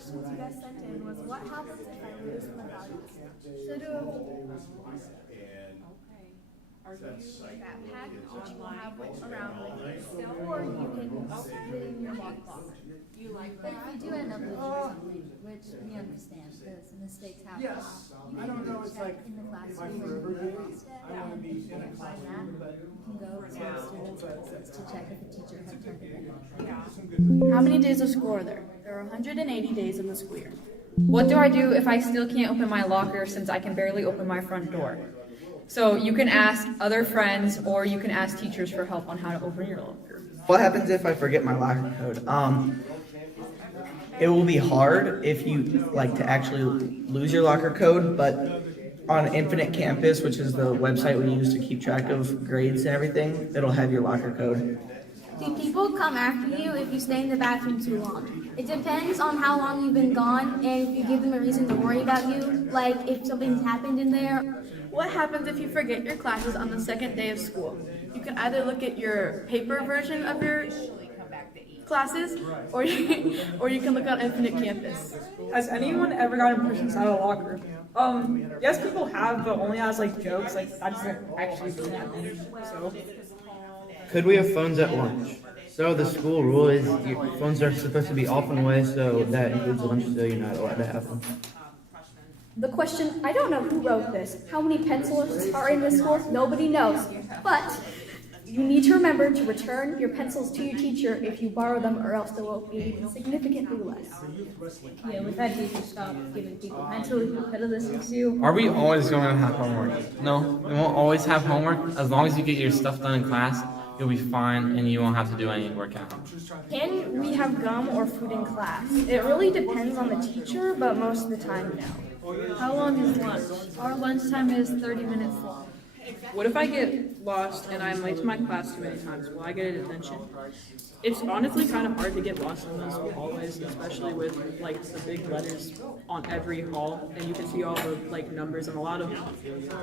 questions you guys sent in was, what happens if I lose my valuables? So do Are you backpack, which will have around with you, or you can put it in your lockbox. you like But that? if you do end up losing something, which we understand because mistakes happen, you can check in the classroom where you lost it, and if you can't find that, you can go to the student services to check if the teacher had turned it in. How many days of school are there? There are 180 days in the school year. What do I do if I still can't open my locker since I can barely open my front door? So you can ask other friends or you can ask teachers for help on how to open your locker. What happens if I forget my locker code? It will be hard if you like to actually lose your locker code, but on Infinite Campus, which is the website we use to keep track of grades and everything, it'll have your locker code. Do people come after you if you stay in the bathroom too long? It depends on how long you've been gone and if you give them a reason to worry about you, like if something's happened in there. What happens if you forget your classes on the second day of school? You can either look at your paper version of your classes or you can look on Infinite Campus. Has anyone ever gotten pushed inside a locker? Yes, people have, but only as like jokes. Like that doesn't actually really happen. So. Could we have phones at lunch? So the school rule is your phones are supposed to be off and away, so that includes lunch, so you're not allowed to have them. The question, I don't know who wrote this. How many pencils are in this school? Nobody knows. But you need to remember to return your pencils to your teacher if you borrow them, or else they will be significantly less. Yeah, we've had teachers stop giving people pencils because of this issue. Are we always going to have homework? No, we won't always have homework. As long as you get your stuff done in class, you'll be fine and you won't have to do any work at home. Can we have gum or food in class? It really depends on the teacher, but most of the time, no. How long is lunch? Our lunchtime is 30 minutes long. What if I get lost and I'm late to my class too many times? Will I get a detention? It's honestly kind of hard to get lost in those hallways, especially with like the big letters on every hall, and you can see all the like numbers, and a lot of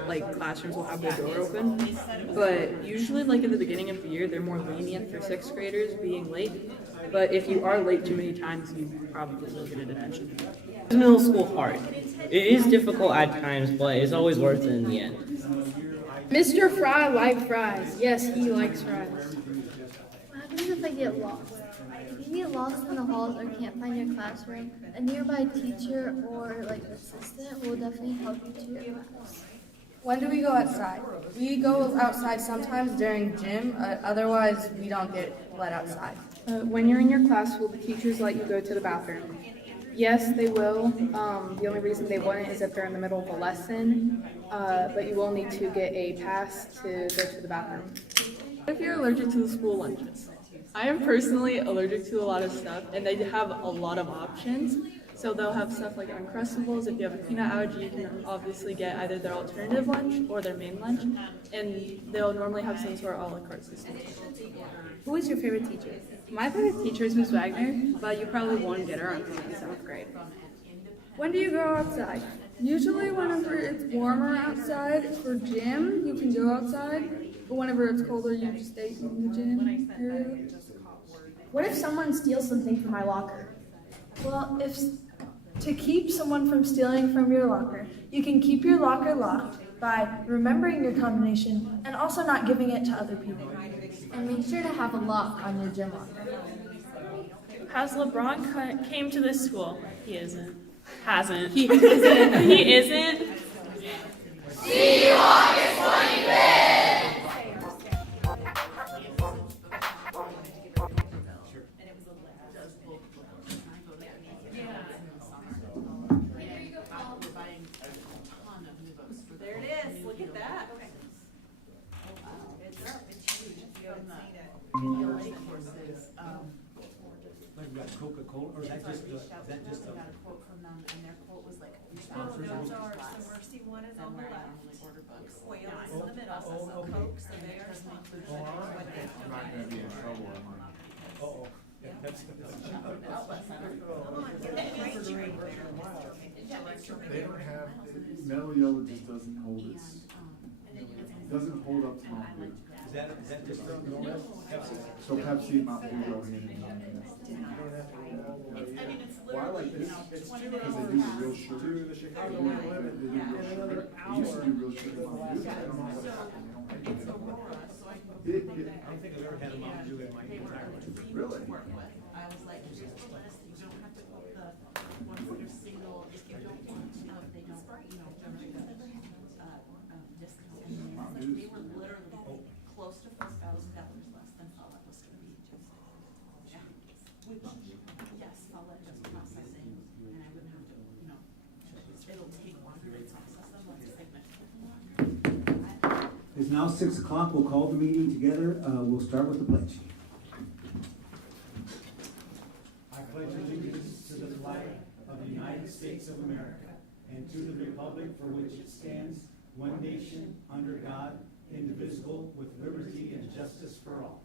like classrooms will have their door open. But usually like in the beginning of the year, they're more lenient for sixth graders being late. But if you are late too many times, you probably will get a detention. It's middle school hard. It is difficult at times, but it's always worth it in the end. Mr. Fry likes fries. Yes, he likes fries. What happens if I get lost? If you get lost in the halls or can't find your classroom, a nearby teacher or like assistant will definitely help you to your class. When do we go outside? We go outside sometimes during gym, otherwise we don't get let outside. When you're in your class, will the teachers let you go to the bathroom? Yes, they will. The only reason they wouldn't is if they're in the middle of a lesson, but you will need to get a pass to go to the bathroom. What if you're allergic to the school lunches? I am personally allergic to a lot of stuff, and they have a lot of options. So they'll have stuff like Uncrustables. If you have a peanut allergy, you can obviously get either their alternative lunch or their main lunch, and they'll normally have some sort of a la carte system. Who is your favorite teacher? My favorite teacher is Ms. Wagner, but you probably won't get her until the 7th grade. When do you go outside? Usually whenever it's warmer outside. For gym, you can go outside, but whenever it's colder, you just stay in the gym area. What if someone steals something from my locker? Well, to keep someone from stealing from your locker, you can keep your locker locked by remembering your combination and also not giving it to other people. And make sure to have a lock on your gym locker. Has LeBron came to this school? He isn't. Hasn't. He isn't. He isn't. See you August 25th! There it is. Look at that. It's up. It's huge. If you haven't seen it. Like we got Coca-Cola, or is that just We got a quote from them, and their quote was like, sponsors? the Mercy one is on the left, Quail is in the middle, so Coke, so they are sponsors. I'm not gonna be in trouble, am I? Uh-oh. Yeah, that's. They don't have, Mellow Yellow just doesn't hold its, doesn't hold up to Mountain Dew. Is that just Pepsi? So Pepsi and Mountain Dew go hand in hand. I mean, it's Why like literally, this? you know, It's 20 two minutes because they do the past. real sugar. the Chicago Yeah. 111, They do Yeah. real sugar. They used to do real sugar. I don't know what happened. It's Aurora, so I can. It- look it- at I don't think I've ever had a Mountain Dew in my They were entire life. free Really? to work with. I was like, here's the list, you don't have to put the ones that are single, if you don't want to, if they don't, you know, generate a, discount. And then it's like, they were literally close to $4,000 less than Follett was gonna be just. Yeah. Which, yes, Follett does processing, and I wouldn't have to, you know, it'll take longer to process them, like significantly longer. It's now 6 o'clock. We'll call the meeting together. We'll start with the pledge. I pledge allegiance to the flag of the United States of America and to the republic for which it stands, one nation, under God, indivisible, with liberty and justice for all.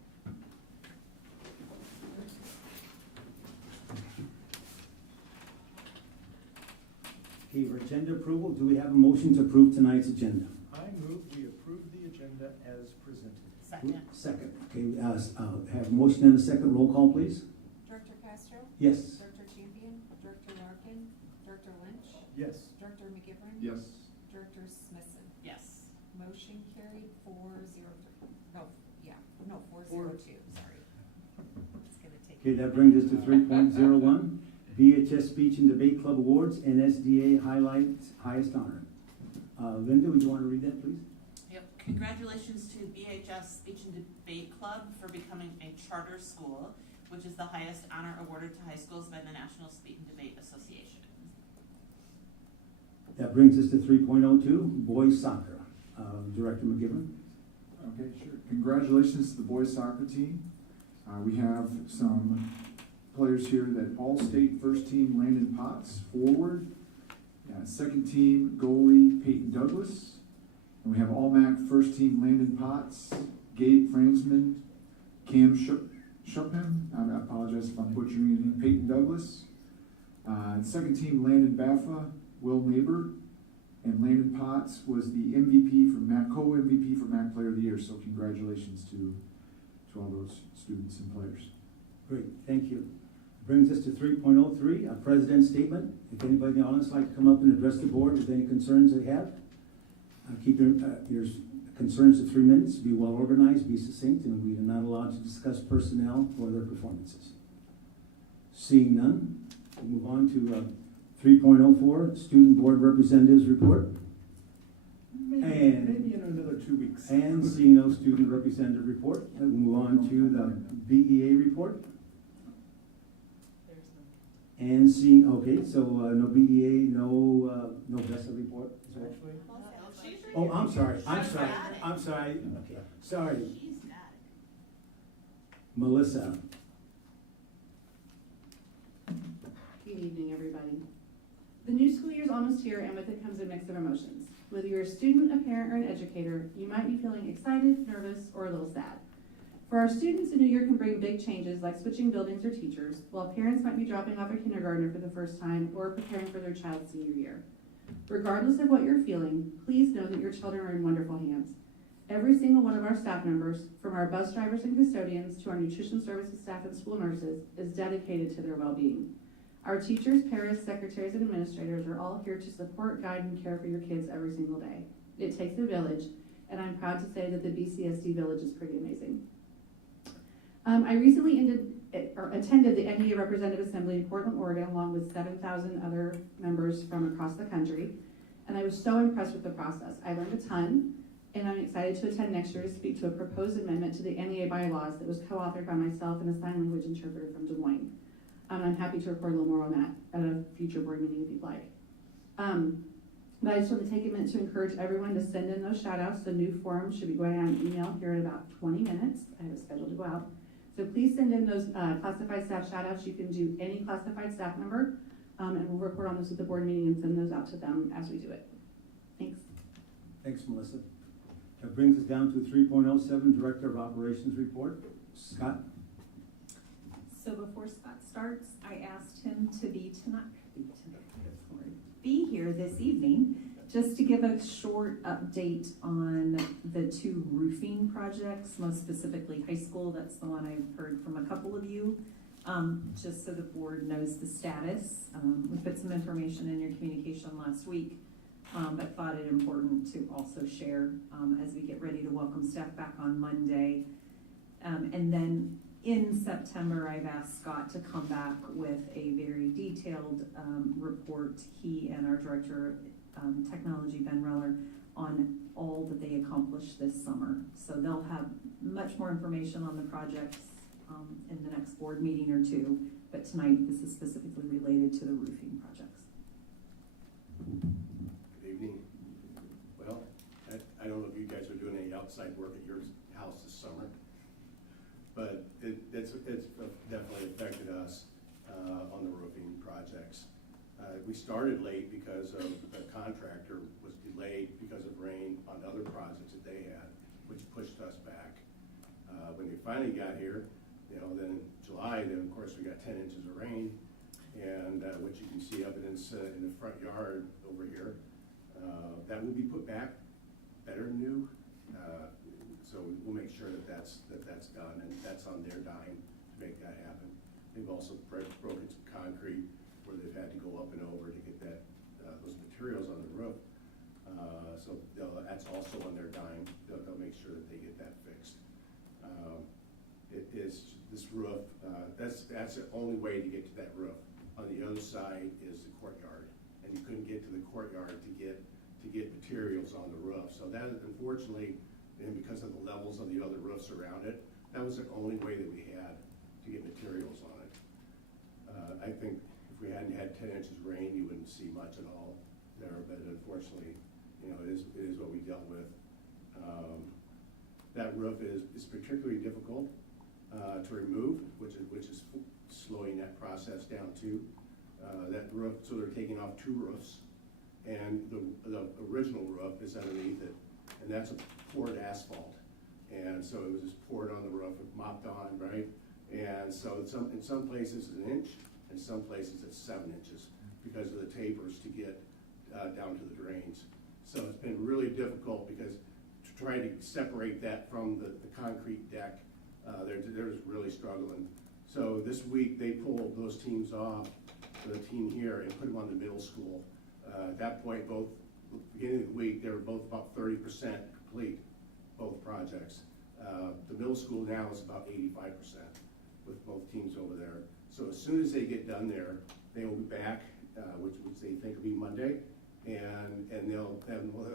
Okay, for agenda approval, do we have a motion to approve tonight's agenda? I move we approve the agenda as presented. Second. Second. Okay, have a motion and a second. Roll call, please. Director Castro? Yes. Director Champion? Director Larkin? Director Lynch? Yes. Director McGivern? Yes. Director Smithson? Yes. Motion carried 4-0. No, 4-0-2, sorry. It's gonna take. Okay, that brings us to 3.01, VHS Speech and Debate Club Awards and SDA Highlights Highest Honor. Linda, would you want to read that, please? Yep, congratulations to BHS Speech and Debate Club for becoming a charter school, which is the highest honor awarded to high schools by the National Speech and Debate Association. That brings us to 3.02, Boys Soccer. Director McGivern. Okay, sure. Congratulations to the boys soccer team. We have some players here that All-State first team Landon Potts, forward. Second team goalie Peyton Douglas. And we have All-MAC first team Landon Potts, Gabe Fransman, Cam Shupham, I apologize if I'm butchering your name, Peyton Douglas. Second team Landon Baffa, Will Neighbor. And Landon Potts was the MVP for MAC, co-MVP for MAC Player of the Year. So congratulations to all those students and players. Great, thank you. Brings us to 3.03, a president's statement. If anybody in the audience would like to come up and address the board with any concerns they have, keep your concerns to 3 minutes, be well organized, be succinct, and we are not allowed to discuss personnel or their performances. Seeing none, we'll move on to 3.04, Student Board Representatives Report. Maybe in another 2 weeks. And seeing no student representative report, we'll move on to the BEA report. And seeing, okay, so no BEA, no VESA report. Oh, I'm sorry. Okay, sorry. Melissa. Good evening, everybody. The new school year is almost here, and with it comes a mix of emotions. Whether you're a student, a parent, or an educator, you might be feeling excited, nervous, or a little sad. For our students, a new year can bring big changes like switching buildings or teachers, while parents might be dropping off a kindergartner for the first time or preparing for their child's senior year. Regardless of what you're feeling, please know that your children are in wonderful hands. Every single one of our staff members, from our bus drivers and custodians to our nutrition services staff and school nurses, is dedicated to their well-being. Our teachers, paras, secretaries, and administrators are all here to support, guide, and care for your kids every single day. It takes a village, and I'm proud to say that the BCSD village is pretty amazing. I recently attended the NEA Representative Assembly in Portland, Oregon, along with 7,000 other members from across the country, and I was so impressed with the process. I learned a ton, and I'm excited to attend next year to speak to a proposed amendment to the NEA bylaws that was co-authored by myself and a sign language interpreter from Des Moines. I'm happy to report a little more on that at a future board meeting if you'd like. But I just want to take a minute to encourage everyone to send in those shout outs. The new form should be going out in email here in about 20 minutes. I have it scheduled to go out. So please send in those classified staff shout outs. You can do any classified staff member, and we'll report on those at the board meeting and send those out to them as we do it. Thanks. Thanks, Melissa. That brings us down to 3.07, Director of Operations Report. Scott? So before Scott starts, I asked him to be here this evening just to give a short update on the 2 roofing projects, most specifically high school. That's the one I've heard from a couple of you Just so the board knows the status. We put some information in your communication last week, but thought it important to also share as we get ready to welcome staff back on Monday. And then in September, I've asked Scott to come back with a very detailed report, he and our director of technology, Ben Reller, on all that they accomplished this summer. So they'll have much more information on the projects in the next board meeting or two, but tonight this is specifically related to the roofing projects. Good evening. Well, I don't know if you guys are doing any outside work at your house this summer, but it's definitely affected us on the roofing projects. We started late because of the contractor was delayed because of rain on other projects that they had, which pushed us back. When they finally got here, then in July, then of course we got 10 inches of rain, and which you can see evidence in the front yard over here. That will be put back better than new. So we'll make sure that that's done, and that's on their dime to make that happen. They've also broken some concrete where they've had to go up and over to get that those materials on the roof. So that's also on their dime. They'll make sure that they get that fixed. It is this roof. That's the only way to get to that roof. On the other side is the courtyard, and you couldn't get to the courtyard to get materials on the roof. So that, unfortunately, and because of the levels of the other roofs around it, that was the only way that we had to get materials on it. I think if we hadn't had 10 inches of rain, you wouldn't see much at all there. But unfortunately, it is what we dealt with. That roof is particularly difficult to remove, which is slowing that process down too. That roof, so they're taking off 2 roofs, and the original roof is underneath it, and that's a poured asphalt, and so it was just poured on the roof, mopped on, right? And so in some places it's 1 inch, in some places it's 7 inches because of the tapers to get down to the drains. So it's been really difficult because to try to separate that from the concrete deck, they're just really struggling. So this week they pulled those teams off, the team here, and put them on the middle school. At that point, beginning of the week, they were both about 30% complete, both projects. The middle school now is about 85% with both teams over there. So as soon as they get done there, they will be back, which they think will be Monday, and they'll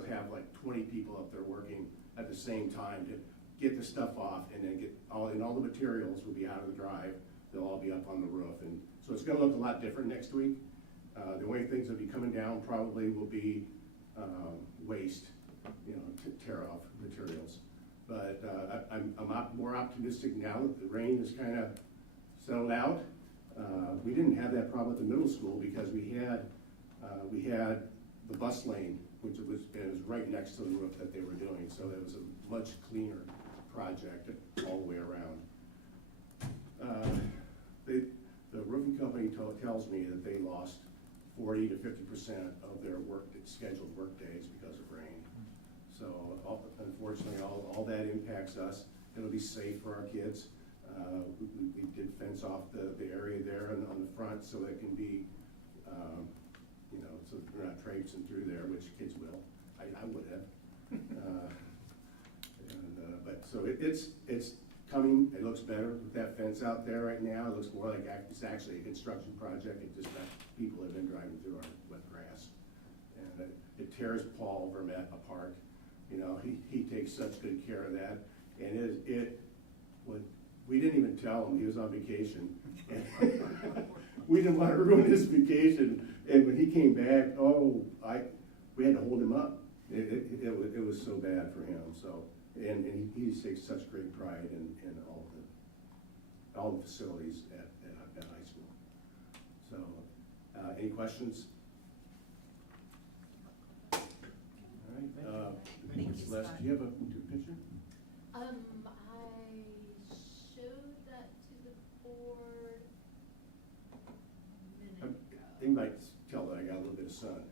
have like 20 people up there working at the same time to get the stuff off, and then all the materials will be out of the drive. They'll all be up on the roof, and so it's going to look a lot different next week. The only things that'll be coming down probably will be waste, to tear off materials. But I'm more optimistic now that the rain is kind of settled out. We didn't have that problem at the middle school because we had the bus lane, which was right next to the roof that they were doing. So it was a much cleaner project all the way around. The roofing company tells me that they lost 40 to 50% of their scheduled work days because of rain. So unfortunately, all that impacts us. It'll be safe for our kids. We did fence off the area there on the front so it can be, so they're not traipsing through there, which kids will. I would have. But so it's coming. It looks better with that fence out there right now. It looks more like it's actually a construction project. It just that people have been driving through our wet grass, and it tears Paul Vermette apart. He takes such good care of that, and we didn't even tell him he was on vacation. We didn't want to ruin his vacation, and when he came back, we had to hold him up. It was so bad for him. So, and he takes such great pride in all the facilities at high school. So, any questions? All right. Celeste, do you have a picture? I showed that to the board a minute ago. They might tell that I got a little bit of sun.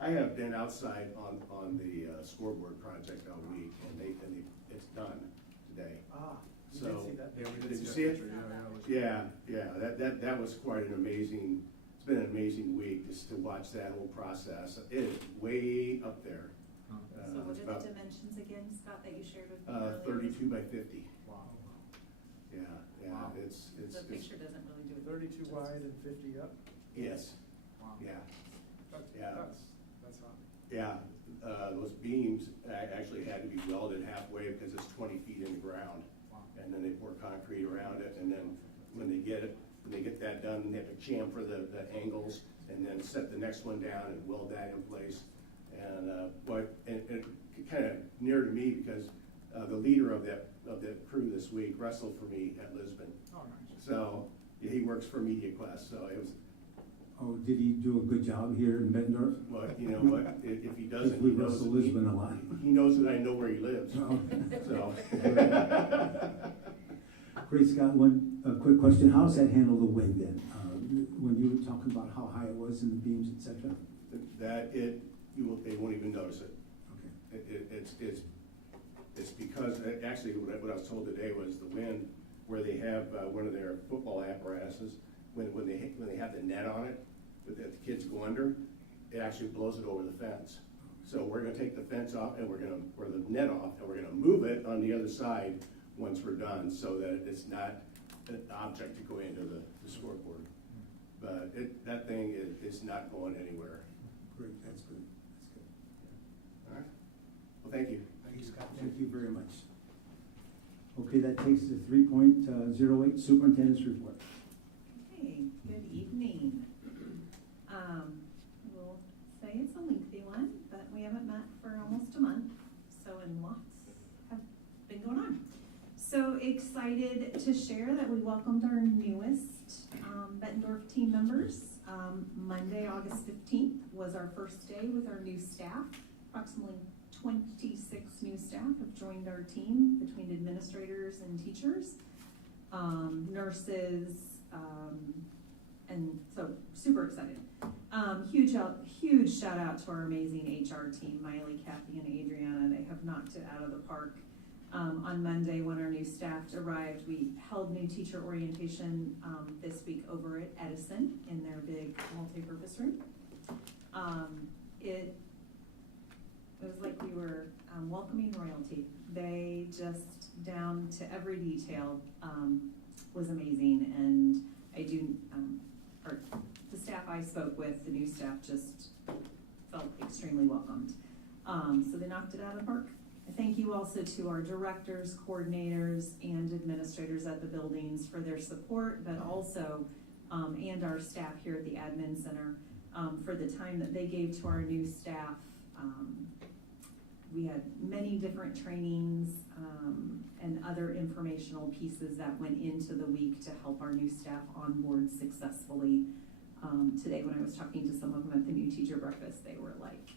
I have been outside on the scoreboard project all week, and it's done today. So, Yeah, we did you that see it? picture, Yeah, that was quite an amazing, it's been an amazing week just to watch that whole process. It is way up there. So what It's are about, the dimensions again, Scott, that you shared with me earlier? 32 by 50. Wow. Yeah, Wow. it's. The picture doesn't really do it. 32 wide and 50 up? Yes, Wow. yeah, That's, Yeah. that's hot. yeah. Those beams actually had to be welded halfway because it's 20 feet in the ground. Wow. And then they pour concrete around it, and then when they get that done, they have to chamfer the angles and then set the next one down and weld that in place. And it kind of near to me because the leader of that crew this week wrestled for me at Lisbon. Oh, nice. So yeah, he works for Media Quest, so it was. Oh, did he do a good job here in Bettendorf? Well, you know what? If he doesn't, We he knows wrestle that Lisbon a lot. he knows that I know where he lives. Oh. So. Great, Scott, one quick question. How's that handle the wind then? When you were talking about how high it was in the beams, et cetera? They won't even notice it. Okay. It's because, actually, what I was told today was the wind, where they have one of their football apparatuses, when they have the net on it, that the kids go under, it actually blows it over the fence. So we're gonna take the fence off or the net off, and we're gonna move it on the other side once we're done, so that it's not an object to go into the scoreboard. But that thing is not going anywhere. Great, that's good. That's good. All right. Well, thank you. Thank you, Scott. Thank you very much. Okay, that takes us to 3.08, Superintendent's Report. Hey, good evening. We'll say it's a lengthy one, but we haven't met for almost a month, and lots have been going on. So excited to share that we welcomed our newest Bettendorf team members. Monday, August 15th was our first day with our new staff. Approximately 26 new staff have joined our team between administrators and teachers, nurses, and so super excited. Huge shout out to our amazing HR team, Miley, Kathy, and Adriana. They have knocked it out of the park. On Monday, when our new staff arrived, we held new teacher orientation this week over at Edison in their big multi-purpose room. It was like we were welcoming royalty. They just, down to every detail, was amazing, and the staff I spoke with, the new staff, just felt extremely welcomed. So they knocked it out of the park. Thank you also to our directors, coordinators, and administrators at the buildings for their support, but also, and our staff here at the admin center for the time that they gave to our new staff. We had many different trainings and other informational pieces that went into the week to help our new staff onboard successfully. Today, when I was talking to some of them at the new teacher breakfast, they were like,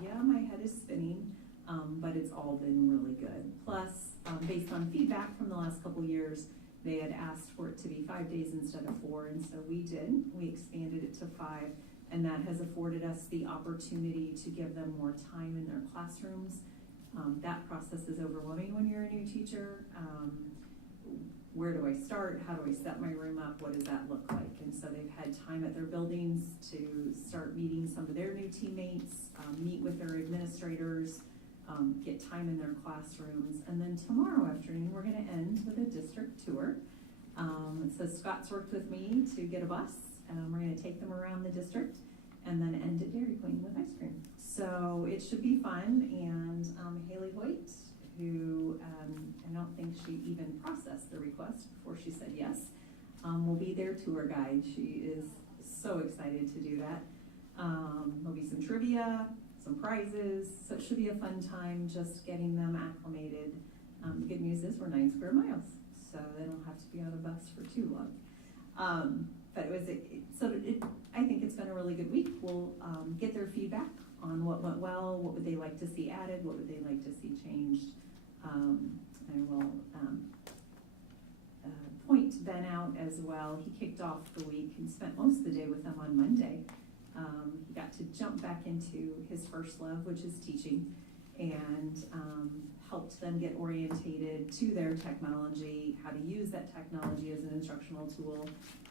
yeah, my head is spinning. But it's all been really good. Plus, based on feedback from the last couple years, they had asked for it to be 5 days instead of 4, and so we did. We expanded it to 5, and that has afforded us the opportunity to give them more time in their classrooms. That process is overwhelming when you're a new teacher. Where do I start? How do I set my room up? What does that look like? And so they've had time at their buildings to start meeting some of their new teammates, meet with their administrators, get time in their classrooms, and then tomorrow afternoon we're going to end with a district tour. So Scott's worked with me to get a bus, and we're going to take them around the district, and then end at Dairy Queen with ice cream. So it should be fun, and Haley Hoyt, who I don't think she even processed the request before she said yes, will be their tour guide. She is so excited to do that. There'll be some trivia, some prizes, so it should be a fun time just getting them acclimated. The good news is we're 9 square miles, so they don't have to be on a bus for too long. But I think it's been a really good week. We'll get their feedback on what went well, what would they like to see added, what would they like to see changed. I will point Ben out as well. He kicked off the week and spent most of the day with them on Monday. He got to jump back into his first love, which is teaching, and helped them get orientated to their technology, how to use that technology as an instructional tool,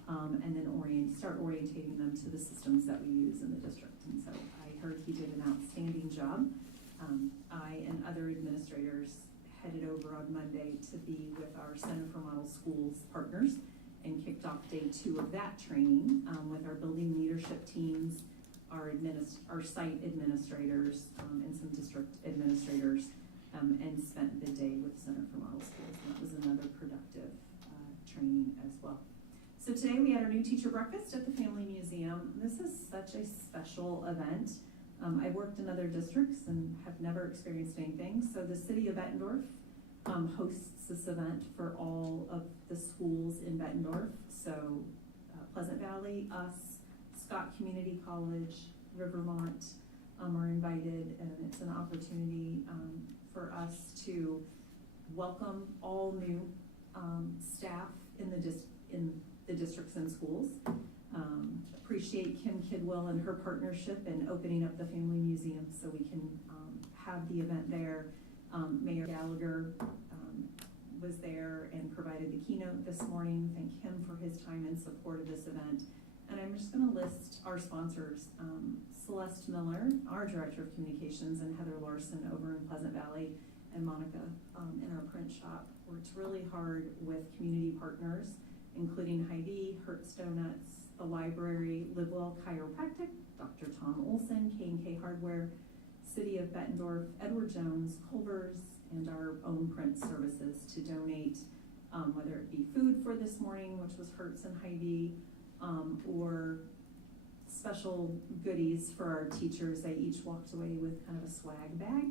and then start orientating them to the systems that we use in the district. And so I heard he did an outstanding job. I and other administrators headed over on Monday to be with our Center for Model Schools partners and kicked off day 2 of that training with our building leadership teams, our site administrators, and some district administrators, and spent the day with Center for Model Schools. And that was another productive training as well. So today we had our new teacher breakfast at the Family Museum. This is such a special event. I've worked in other districts and have never experienced anything. So the city of Bettendorf hosts this event for all of the schools in Bettendorf. So Pleasant Valley, us, Scott Community College, Rivermont are invited, and it's an opportunity for us to welcome all new staff in the districts and schools. Appreciate Kim Kidwell and her partnership in opening up the Family Museum so we can have the event there. Mayor Gallagher was there and provided the keynote this morning. Thank him for his time in support of this event. And I'm just going to list our sponsors. Celeste Miller, our Director of Communications, and Heather Larson over in Pleasant Valley, and Monica in our print shop worked really hard with community partners, including Hy-Vee, Hertz Donuts, the library, Livewell Chiropractic, Dr. Tom Olson, K&K Hardware, City of Bettendorf, Edward Jones, Culver's, and our own print services to donate, whether it be food for this morning, which was Hertz and Hy-Vee, or special goodies for our teachers. They each walked away with kind of a swag bag.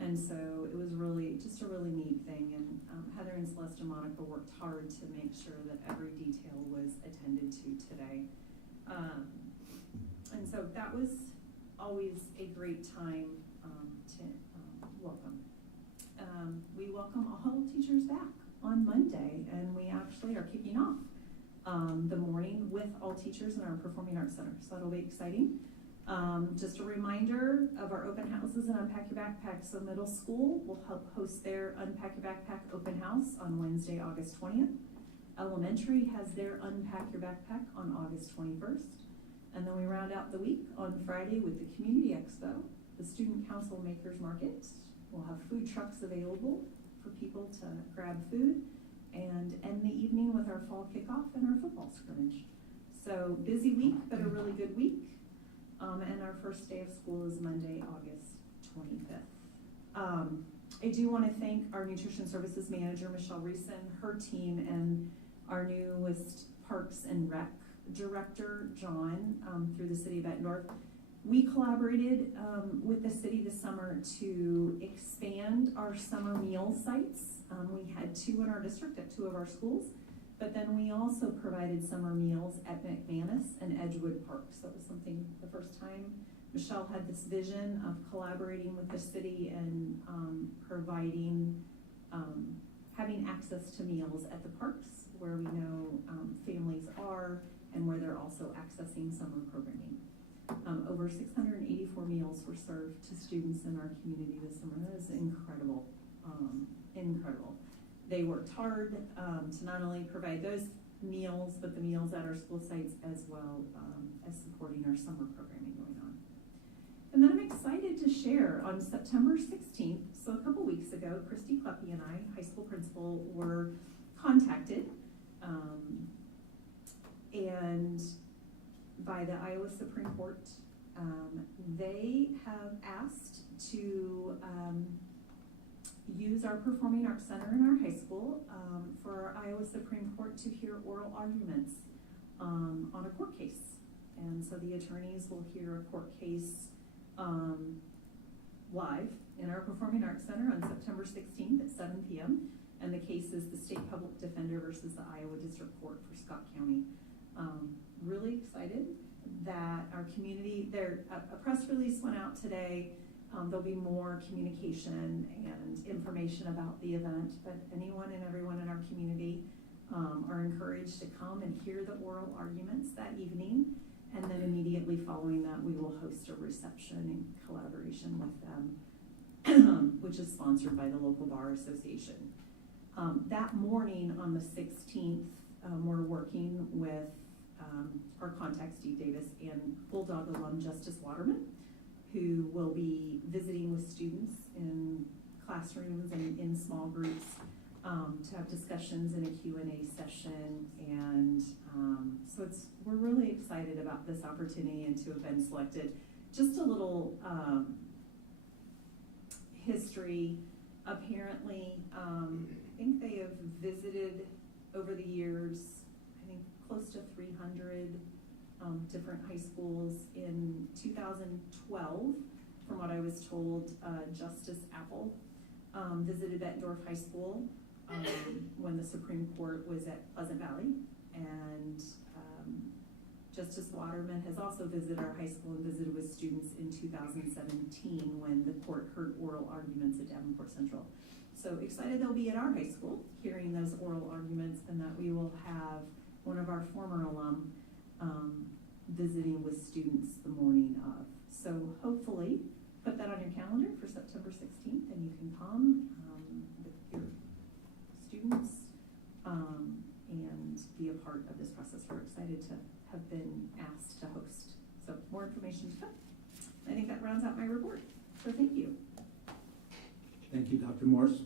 And so it was really, just a really neat thing. And Heather and Celeste and Monica worked hard to make sure that every detail was attended to today. And so that was always a great time to welcome. We welcome all teachers back on Monday, and we actually are kicking off the morning with all teachers in our Performing Arts Center. So that'll be exciting. Just a reminder of our open houses and Unpack Your Backpack. So middle school will help host their Unpack Your Backpack open house on Wednesday, August 20th. Elementary has their Unpack Your Backpack on August 21st. And then we round out the week on Friday with the Community Expo, the Student Council Makers Market. We'll have food trucks available for people to grab food, and end the evening with our fall kickoff and our football scrimmage. So busy week, but a really good week. And our first day of school is Monday, August 25th. I do want to thank our Nutrition Services Manager, Michelle Reeson, her team, and our newest Parks and Rec Director, John, through the City of Bettendorf. We collaborated with the city this summer to expand our summer meal sites. We had 2 in our district at 2 of our schools, but then we also provided summer meals at McManus and Edgewood Park. So it was something the first time Michelle had this vision of collaborating with the city and providing, having access to meals at the parks where we know families are and where they're also accessing summer programming. Over 684 meals were served to students in our community this summer. That is incredible, incredible. They worked hard to not only provide those meals, but the meals at our school sites as well as supporting our summer programming going on. And then I'm excited to share on September 16th, so a couple weeks ago, Christy Kleppe and I, high school principal, were contacted and by the Iowa Supreme Court. They have asked to use our Performing Arts Center in our high school for our Iowa Supreme Court to hear oral arguments on a court case. And so the attorneys will hear a court case live in our Performing Arts Center on September 16th at 7 p.m. And the case is the State Public Defender versus the Iowa District Court for Scott County. Really excited that our community, a press release went out today. There'll be more communication and information about the event, but anyone and everyone in our community are encouraged to come and hear the oral arguments that evening. And then immediately following that, we will host a reception in collaboration with them which is sponsored by the local bar association. That morning on the 16th, we're working with our contact, Steve Davis, and Bulldog alum Justice Waterman, who will be visiting with students in classrooms and in small groups to have discussions in a Q&A session. And so we're really excited about this opportunity and to have been selected. Just a little history. Apparently, I think they have visited over the years, I think close to 300 different high schools. In 2012, from what I was told, Justice Apple visited Bettendorf High School when the Supreme Court was at Pleasant Valley, and Justice Waterman has also visited our high school and visited with students in 2017 when the court heard oral arguments at Davenport Central. So excited they'll be at our high school hearing those oral arguments, and that we will have one of our former alum visiting with students the morning of. So hopefully, put that on your calendar for September 16th, and you can come with your students and be a part of this process. We're excited to have been asked to host. So more information to come. I think that rounds out my report. So thank you. Thank you, Dr. Morse.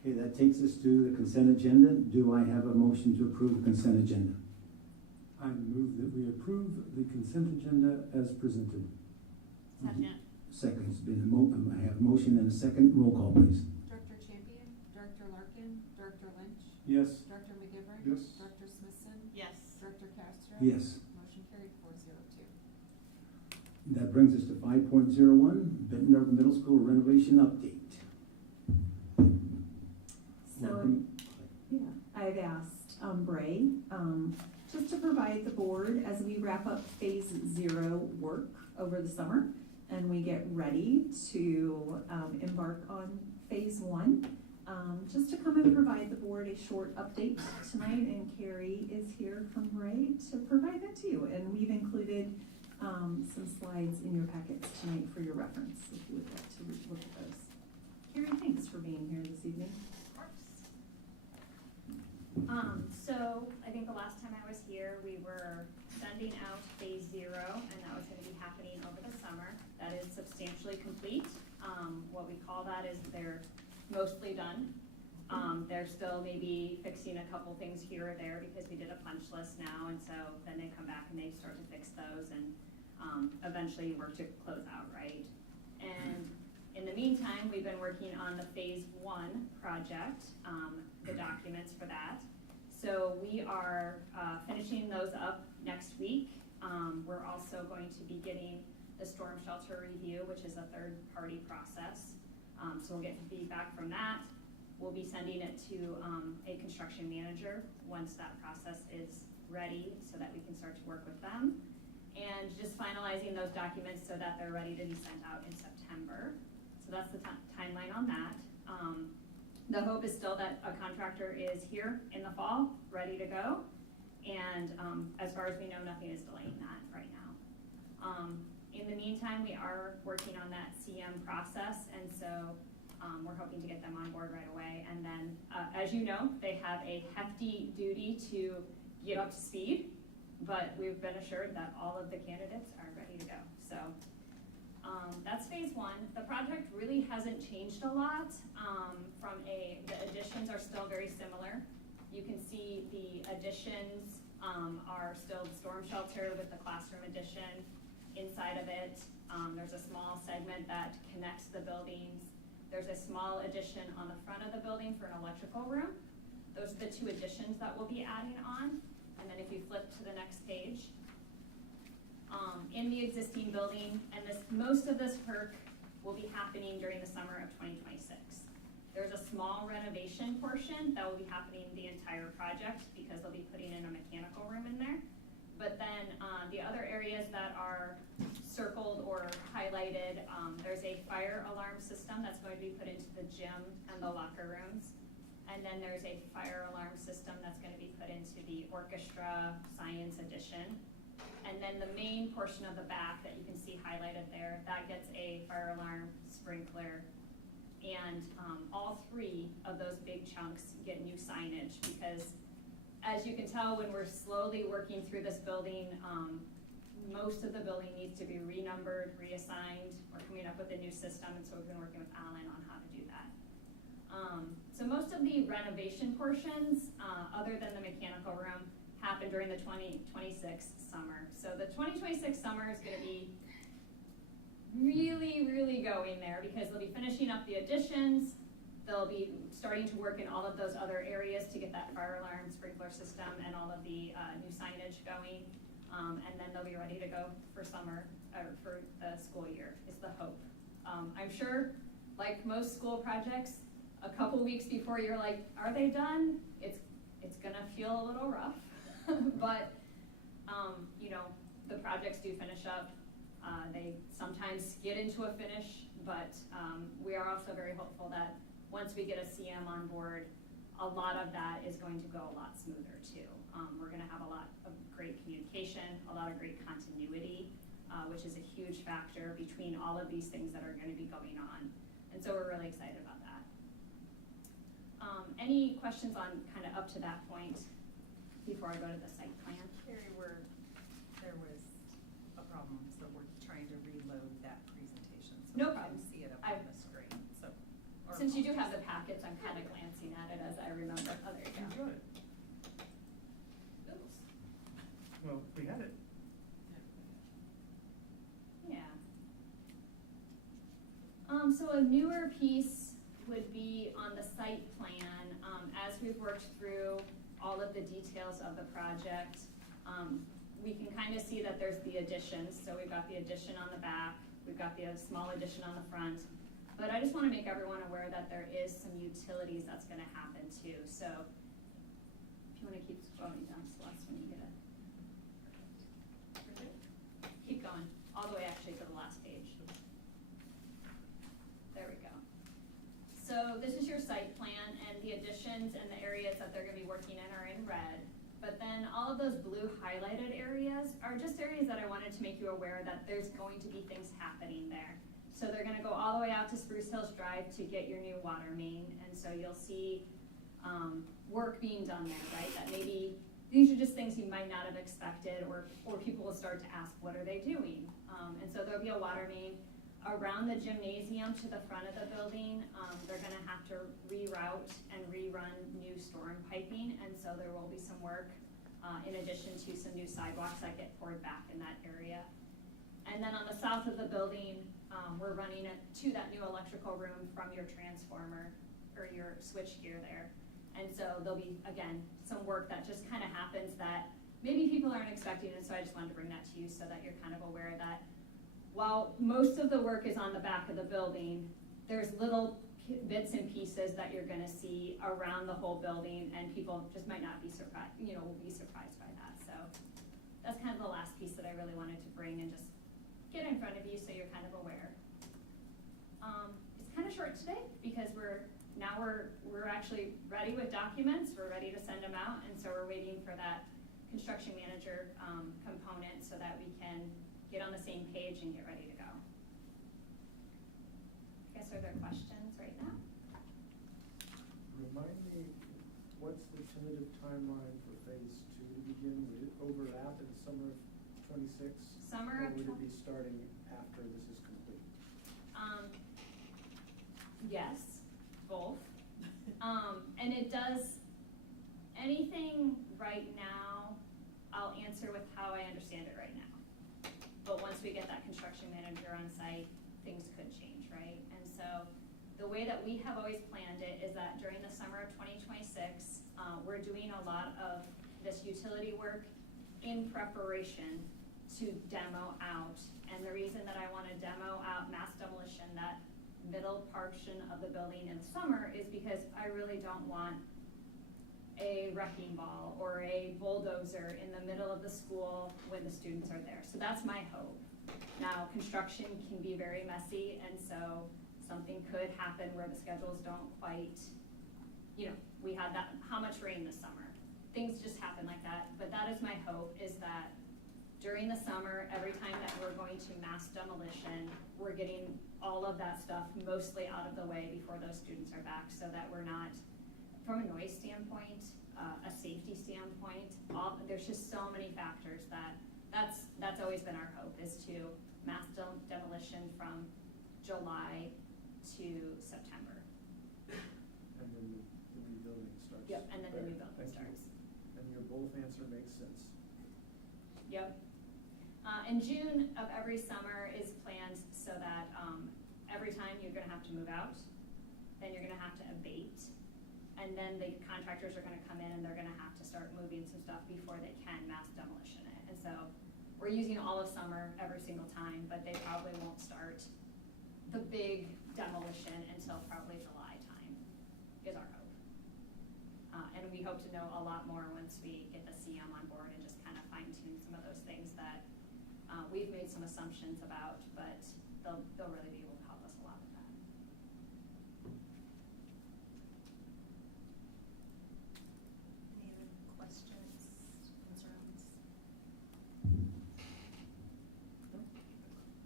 Okay, that takes us to the consent agenda. Do I have a motion to approve the consent agenda? I move that we approve the consent agenda as presented. Second. Second, it's been I have a motion and a second. Roll call, please. Director Champion, Director Larkin, Director Lynch, Yes. Director McGivern. Yes. Director Smithson. Yes. Director Castro. Yes. Motion carried 402. That brings us to 5.01, Bettendorf Middle School renovation update. So, yeah, I've asked Bray just to provide the board as we wrap up phase 0 work over the summer and we get ready to embark on phase 1. Just to come and provide the board a short update tonight, and Carrie is here from Bray to provide that to you. And we've included some slides in your packets tonight for your reference if you would like to look at those. Carrie, thanks for being here this evening. So I think the last time I was here, we were sending out phase 0, and that was going to be happening over the summer. That is substantially complete. What we call that is they're mostly done. They're still maybe fixing a couple things here or there because we did a punch list now, and so then they come back and they start to fix those and eventually work to close out, right? And in the meantime, we've been working on the phase 1 project, the documents for that. So we are finishing those up next week. We're also going to be getting the storm shelter review, which is a third-party process. So we'll get feedback from that. We'll be sending it to a construction manager once that process is ready so that we can start to work with them. And just finalizing those documents so that they're ready to be sent out in September. So that's the timeline on that. The hope is still that a contractor is here in the fall, ready to go. And as far as we know, nothing is delaying that right now. In the meantime, we are working on that CM process, and so we're hoping to get them on board right away. And then, as you know, they have a hefty duty to get up to speed, but we've been assured that all of the candidates are ready to go. So that's phase 1. The project really hasn't changed a lot. The additions are still very similar. You can see the additions are still the storm shelter with the classroom addition inside of it. There's a small segment that connects the buildings. There's a small addition on the front of the building for an electrical room. Those are the 2 additions that we'll be adding on. And then if you flip to the next page, in the existing building, and most of this work will be happening during the summer of 2026. There's a small renovation portion that will be happening the entire project because they'll be putting in a mechanical room in there. But then the other areas that are circled or highlighted, there's a fire alarm system that's going to be put into the gym and the locker rooms. And then there's a fire alarm system that's going to be put into the orchestra science edition. And then the main portion of the back that you can see highlighted there, that gets a fire alarm, sprinkler, And all three of those big chunks get new signage because, as you can tell, when we're slowly working through this building, most of the building needs to be renumbered, reassigned. We're coming up with a new system, and so we've been working with Alan on how to do that. So most of the renovation portions, other than the mechanical room, happen during the 2026 summer. So the 2026 summer is going to be really, really going there because they'll be finishing up the additions. They'll be starting to work in all of those other areas to get that fire alarm, sprinkler system, and all of the new signage going. And then they'll be ready to go for summer, or for the school year, is the hope. I'm sure, like most school projects, a couple weeks before you're like, are they done? It's gonna feel a little rough, but you know, the projects do finish up. They sometimes get into a finish, but we are also very hopeful that once we get a CM on board, a lot of that is going to go a lot smoother too. We're gonna have a lot of great communication, a lot of great continuity, which is a huge factor between all of these things that are gonna be going on. And so we're really excited about that. Any questions on kind of up to that point before I go to the site plan? Carrie, there was a problem, so we're trying to reload that presentation. So No we problem. can see it up on the screen. So, Since you do have the packets, I'm kind of glancing at it as I remember. Oh, there you go. Good. Oops. Well, we had it. Yeah. So a newer piece would be on the site plan. As we've worked through all of the details of the project, we can kind of see that there's the additions. So we've got the addition on the back, we've got the small addition on the front. But I just want to make everyone aware that there is some utilities that's going to happen too. So if you want to keep scrolling down, Celeste, when you get it. Keep going, all the way actually to the last page. There we go. So this is your site plan, and the additions and the areas that they're going to be working in are in red. But then all of those blue highlighted areas are just areas that I wanted to make you aware that there's going to be things happening there. So they're going to go all the way out to Spruce Hills Drive to get your new water main, and so you'll see work being done there, right? That maybe these are just things you might not have expected, or people will start to ask, what are they doing? And so there'll be a water main around the gymnasium to the front of the building. They're going to have to reroute and rerun new storm piping, and so there will be some work in addition to some new sidewalks that get poured back in that area. And then on the south of the building, we're running it to that new electrical room from your transformer or your switch gear there. And so there'll be, again, some work that just kind of happens that maybe people aren't expecting, and so I just wanted to bring that to you so that you're kind of aware that while most of the work is on the back of the building, there's little bits and pieces that you're going to see around the whole building, and people just might not be surprised, will be surprised by that. So that's kind of the last piece that I really wanted to bring and just get in front of you so you're kind of aware. It's kind of short today because we're actually ready with documents. We're ready to send them out, and so we're waiting for that construction manager component so that we can get on the same page and get ready to go. I guess, are there questions right now? Remind me, what's the tentative timeline for phase 2 to begin? Would it overlap in the summer of 26? Summer of Or would it be starting after this is complete? Yes, both. And it does, anything right now, I'll answer with how I understand it right now. But once we get that construction manager on site, things could change, right? And so the way that we have always planned it is that during the summer of 2026, we're doing a lot of this utility work in preparation to demo out. And the reason that I want to demo out mass demolition, that middle portion of the building in the summer, is because I really don't want a wrecking ball or a bulldozer in the middle of the school when the students are there. So that's my hope. Now, construction can be very messy, and so something could happen where the schedules don't quite, we had that, how much rain this summer? Things just happen like that, but that is my hope, is that during the summer, every time that we're going to mass demolition, we're getting all of that stuff mostly out of the way before those students are back, so that we're not, from a noise standpoint, a safety standpoint, there's just so many factors that's always been our hope, is to mass demolition from July to September. And then the rebuilding starts. Yep, and then the new building Thank you. starts. And your both answer makes sense. Yep. And June of every summer is planned so that every time you're gonna have to move out, then you're gonna have to abate, and then the contractors are gonna come in and they're gonna have to start moving some stuff before they can mass demolition it. And so we're using all of summer every single time, but they probably won't start the big demolition until probably July time, is our hope. And we hope to know a lot more once we get the CM on board and just kind of fine tune some of those things that we've made some assumptions about, but they'll really be able to help us a lot with that. Any other questions, concerns?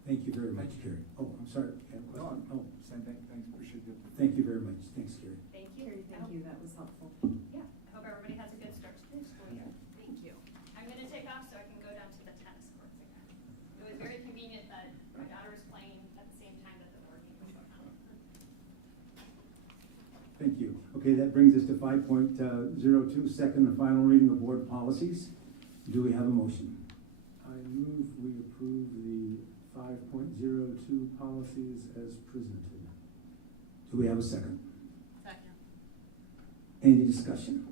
Thank you very much, Carrie. Oh, I'm sorry. You have a question? Oh, Same thing, thanks, appreciate it. thank you very much. Thanks, Carrie. Thank you. Carrie, thank you, that was helpful. Yeah, I hope everybody has a good start to their school year. Thank you. I'm gonna take off so I can go down to the tennis courts again. It was very convenient that my daughter was playing at the same time that the board meeting was going on. Thank you. Okay, that brings us to 5.02, second and final reading of board policies. Do we have a motion? I move we approve the 5.02 policies as presented. Do we have a second? Second. Any discussion?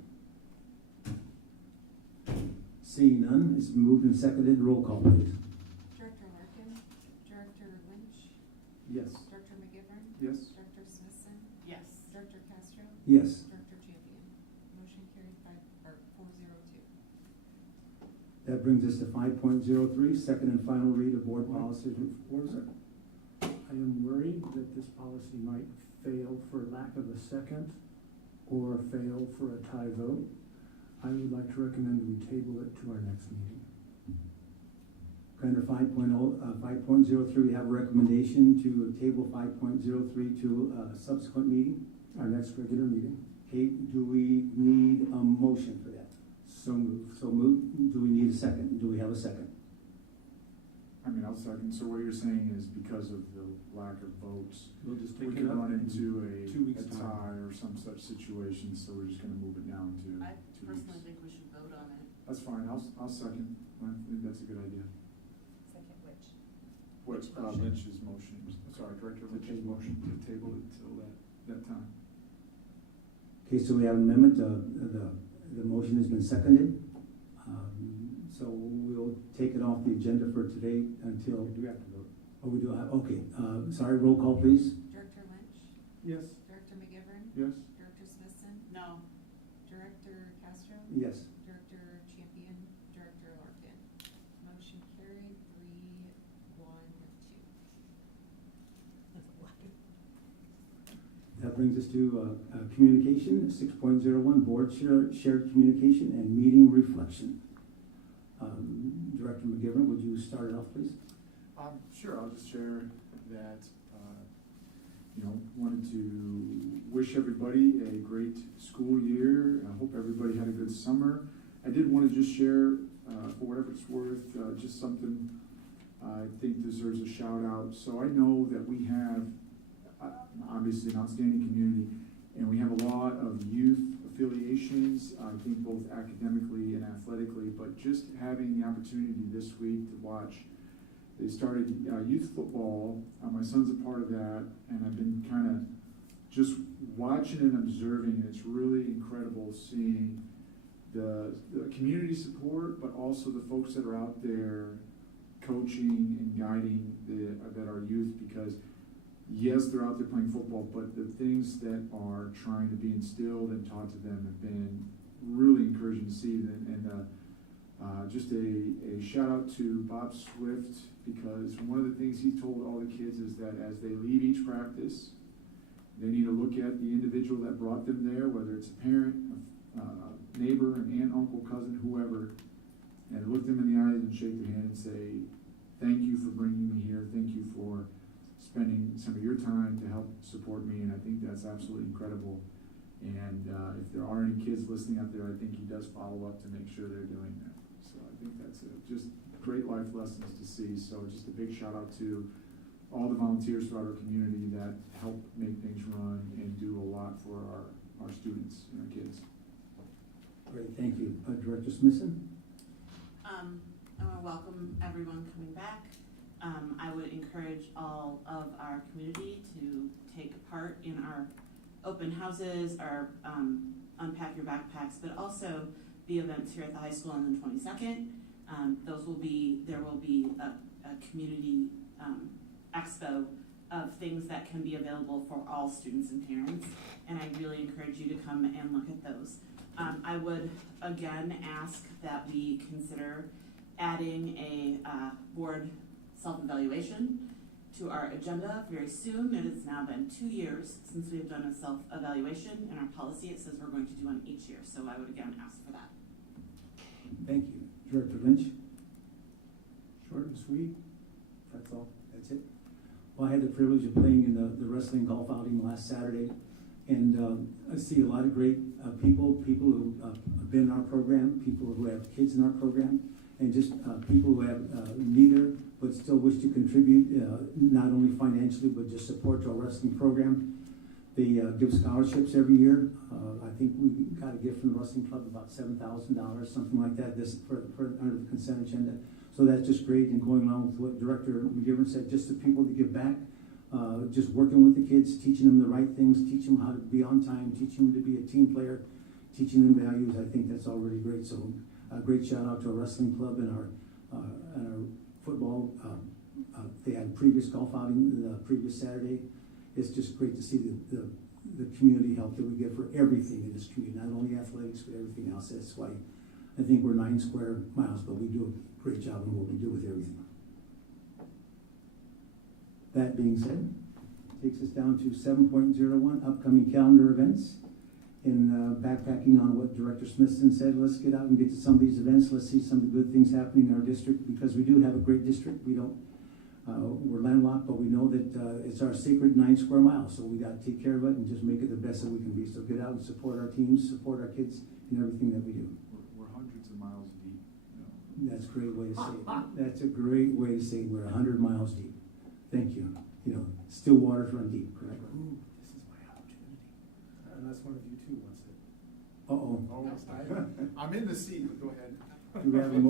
Seeing none, it's moved and seconded. Roll call, please. Director Larkin, Director Lynch, Yes. Director McGivern, Yes? Director Smithson, Yes. Director Castro, Yes. Director Champion. Motion carried 402. That brings us to 5.03, second and final read of board policies. What was it? I am worried that this policy might fail for lack of a second or fail for a tie vote. I would like to recommend we table it to our next meeting. Under 5.03, we have a recommendation to table 5.03 to a subsequent meeting, Our next regular meeting. Okay, do we need a motion for that? So moved. So moved. Do we need a second? Do we have a second? I mean, I'll second, so what you're saying is because of the lack of votes, We'll just we take could it up run in into 2 weeks' a time. tie or some such situation, so we're just gonna move it down to I 2 personally weeks. think we should vote on it. That's fine, I'll second, I think that's a good idea. Second which? What's Lynch's motion, sorry, Director Lynch's motion to table it till that time. Okay, so we have an amendment. The motion has been seconded. So we'll take it off the agenda for today until. We do have to vote. Oh, we do have, okay. Sorry, roll call, please. Director Lynch, Yes. Director McGivern, Yes? Director Smithson, No. Director Castro, Yes. Director Champion, Director Larkin. Motion carried 3-1-2. That brings us to communication, 6.01, board shared communication and meeting reflection. Director McGivern, would you start it off, please? Sure, I'll just share that, wanted to wish everybody a great school year. I hope everybody had a good summer. I did want to just share, for whatever it's worth, just something I think deserves a shout out. So I know that we have, obviously, an outstanding community, and we have a lot of youth affiliations, I think both academically and athletically, but just having the opportunity this week to watch. They started youth football. My son's a part of that, and I've been kind of just watching and observing, and it's really incredible seeing the community support, but also the folks that are out there coaching and guiding that are youth, because yes, they're out there playing football, but the things that are trying to be instilled and taught to them have been really encouraging to see. And just a shout out to Bob Swift, because one of the things he told all the kids is that as they leave each practice, they need to look at the individual that brought them there, whether it's a parent, a neighbor, an aunt, uncle, cousin, whoever, and look them in the eyes and and shake their hand and say, thank you for bringing me here, thank you for spending some of your time to help support me, and I think that's absolutely incredible. And if there are any kids listening out there, I think he does follow up to make sure they're doing that. So I think that's just great life lessons to see. So just a big shout out to all the volunteers throughout our community that help make things run and do a lot for our students and our kids. Great, thank you. Director Smithson? I want to welcome everyone coming back. I would encourage all of our community to take part in our open houses, our unpack your backpacks, but also the events here at the high school on the 22nd. There will be a community expo of things that can be available for all students and parents, and I really encourage you to come and look at those. I would again ask that we consider adding a board self-evaluation to our agenda very soon. It has now been 2 years since we have done a self-evaluation. In our policy, it says we're going to do one each year, so I would again ask for that. Thank you. Director Lynch? Short and sweet. That's all. That's it. Well, I had the privilege of playing in the wrestling golf outing last Saturday, and I see a lot of great people who have been in our program, people who have kids in our program, and just people who have neither but still wish to contribute, not only financially, but just support our wrestling program. They give scholarships every year. I think we got a gift from the wrestling club, about $7,000, something like that, this for under the consent agenda. So that's just great, and going along with what Director McGivern said, just the people that give back, just working with the kids, teaching them the right things, teaching them how to be on time, teaching them to be a team player, teaching them values. I think that's already great. So a great shout out to our wrestling club and our football. They had previous golf outing the previous Saturday. It's just great to see the community help that we get for everything in this community, not only athletics, but everything else. That's why I think we're 9 square miles, but we do a great job in what we do with everything. That being said, takes us down to 7.01, upcoming calendar events. And backpacking on what Director Smithson said, let's get out and get to some of these events. Let's see some of the good things happening in our district, because we do have a great district. We don't, we're landlocked, but we know that it's our sacred 9 square miles. So we got to take care of it and just make it the best that we can be. So get out and support our teams, support our kids in everything that we do. We're hundreds of miles deep. That's a great way to say it. That's a great way to say it. We're 100 miles deep. Thank you. You know, still waters run deep, correct? Ooh, this is my opportunity. Unless one of you two wants it. Uh-oh. Oh, I'm in the seat, but go ahead. Do we have a motion?